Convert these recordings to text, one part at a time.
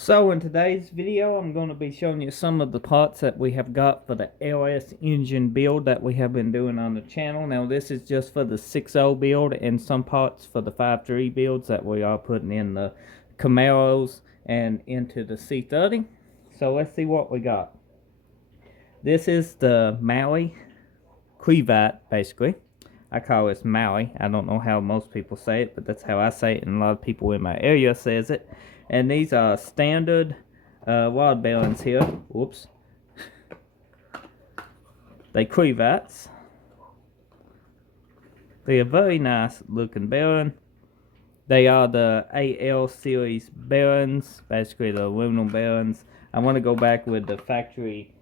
So in today's video, I'm going to be showing you some of the parts that we have got for the LS engine build that we have been doing on the channel. Now this is just for the 6.0 build and some parts for the 5.3 builds that we are putting in the Camaros and into the C30. So let's see what we got. This is the Maui Crevat, basically. I call this Maui. I don't know how most people say it, but that's how I say it, and a lot of people in my area says it. And these are standard rod bearings here. Whoops. They Crevats. They are very nice looking bearing. They are the AL series bearings, basically the aluminum bearings. I want to go back with the factory,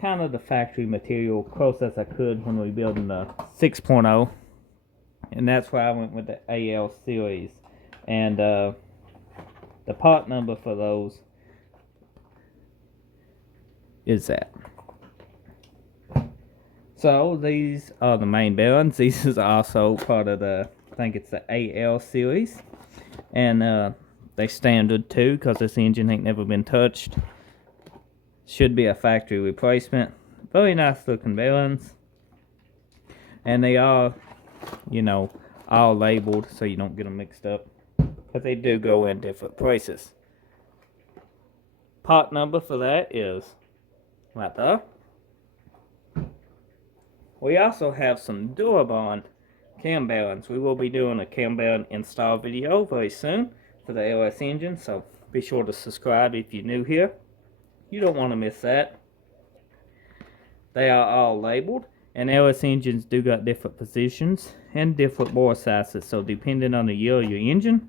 kind of the factory material, close as I could when we were building the 6.0. And that's why I went with the AL series. And the part number for those is that. So these are the main bearings. These is also part of the, I think it's the AL series. And they standard too, because this engine ain't never been touched. Should be a factory replacement. Very nice looking bearings. And they are, you know, all labeled so you don't get them mixed up. But they do go in different places. Part number for that is right there. We also have some Durabond cam bearings. We will be doing a cam bearing install video very soon for the LS engine, so be sure to subscribe if you're new here. You don't want to miss that. They are all labeled, and LS engines do got different positions and different bore sizes, so depending on the year of your engine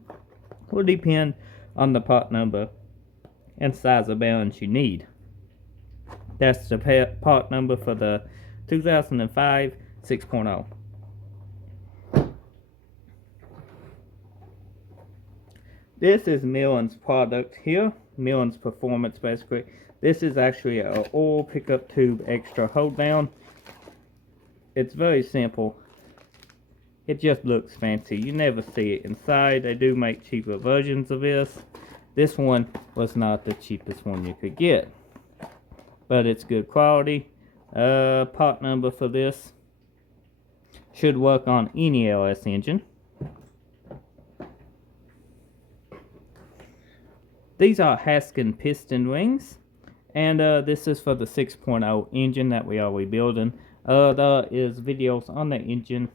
will depend on the part number and size of bearings you need. That's the part number for the 2005 6.0. This is Millen's product here, Millen's Performance basically. This is actually an oil pickup tube extra hold down. It's very simple. It just looks fancy. You never see it inside. They do make cheaper versions of this. This one was not the cheapest one you could get, but it's good quality. Part number for this should work on any LS engine. These are Haskin piston rings, and this is for the 6.0 engine that we are rebuilding. There is videos on the engine.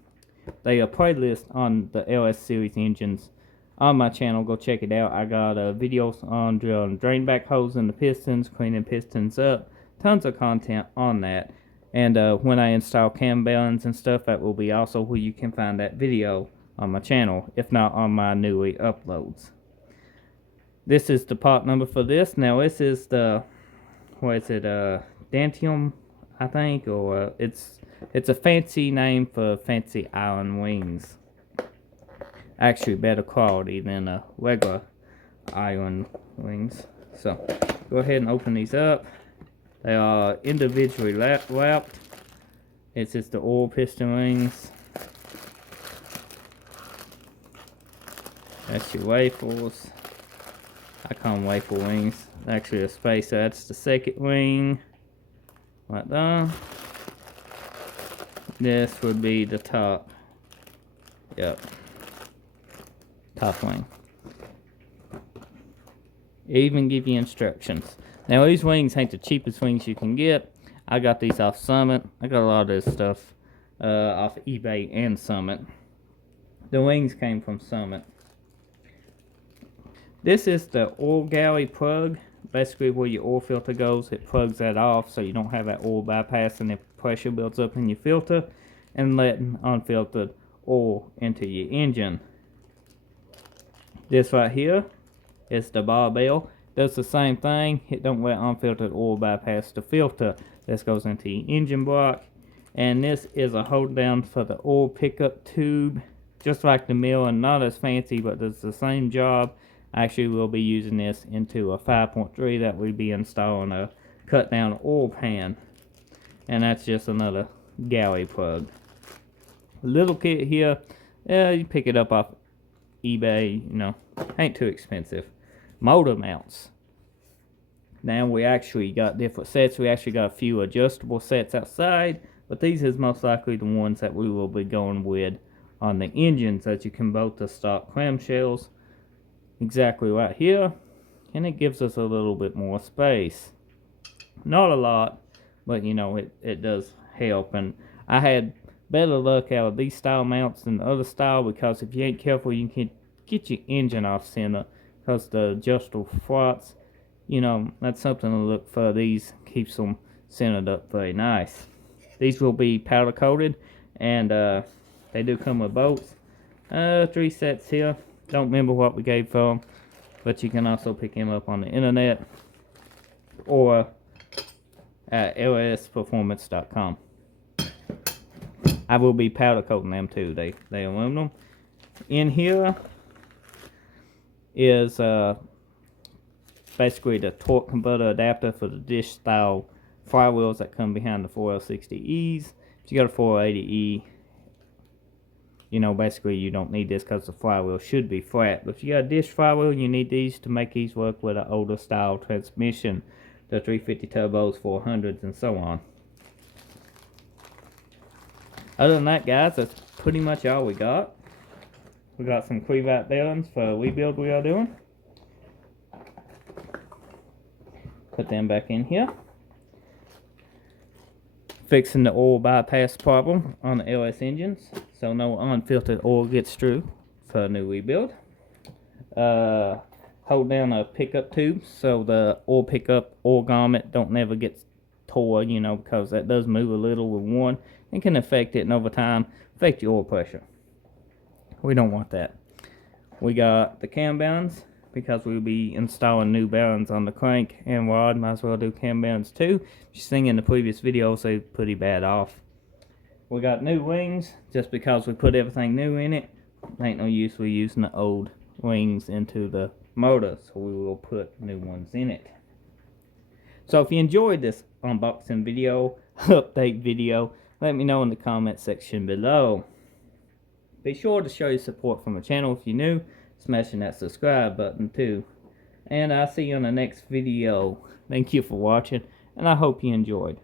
They are playlist on the LS series engines on my channel. Go check it out. I got videos on drilling drain back holes in the pistons, cleaning pistons up. Tons of content on that. And when I install cam bearings and stuff, that will be also where you can find that video on my channel, if not on my newly uploads. This is the part number for this. Now this is the, what is it, Dantium, I think, or it's a fancy name for fancy iron wings. Actually better quality than a regular iron wings. So go ahead and open these up. They are individually wrapped. It's just the oil piston rings. That's your waffles. I call them waffle wings. Actually a spacer. That's the second wing. Right there. This would be the top. Yep. Top wing. It even give you instructions. Now these wings ain't the cheapest wings you can get. I got these off Summit. I got a lot of this stuff off eBay and Summit. The wings came from Summit. This is the oil galley plug. Basically where your oil filter goes, it plugs that off so you don't have that oil bypassing if pressure builds up in your filter and letting unfiltered oil into your engine. This right here is the barbell. Does the same thing. It don't let unfiltered oil bypass the filter. This goes into the engine block. And this is a hold down for the oil pickup tube. Just like the Millen, not as fancy, but does the same job. Actually, we'll be using this into a 5.3 that we'll be installing a cut down oil pan. And that's just another galley plug. Little kit here. You pick it up off eBay, you know, ain't too expensive. Motor mounts. Now we actually got different sets. We actually got a few adjustable sets outside, but these is most likely the ones that we will be going with on the engines, that you can bolt the stock clamshells exactly right here, and it gives us a little bit more space. Not a lot, but you know, it does help. And I had better luck out of these style mounts than the other style, because if you ain't careful, you can get your engine off center, because the adjustable slots, you know, that's something to look for. These keeps them centered up very nice. These will be powder coated, and they do come with bolts. 3 sets here. Don't remember what we gave for them, but you can also pick them up on the internet or at lsperformance.com. I will be powder coating them too. They aluminum. In here is basically the torque converter adapter for the dish style flywheels that come behind the 4L60Es. If you got a 480E, you know, basically you don't need this because the flywheel should be flat. But if you got a dish flywheel, you need these to make these work with an older style transmission, the 350 turbos, 400s, and so on. Other than that, guys, that's pretty much all we got. We got some Crevite bearings for a rebuild we are doing. Put them back in here. Fixing the oil bypass problem on the LS engines, so no unfiltered oil gets through for a new rebuild. Hold down a pickup tube so the oil garment don't never get tore, you know, because that does move a little with one and can affect it, and over time affect your oil pressure. We don't want that. We got the cam bearings, because we'll be installing new bearings on the crank and rod. Might as well do cam bearings too. Just seen in the previous videos, they're pretty bad off. We got new rings, just because we put everything new in it. Ain't no use we using the old rings into the motor, so we will put new ones in it. So if you enjoyed this unboxing video, update video, let me know in the comment section below. Be sure to show your support from the channel if you're new, smashing that subscribe button too. And I'll see you on the next video. Thank you for watching, and I hope you enjoyed.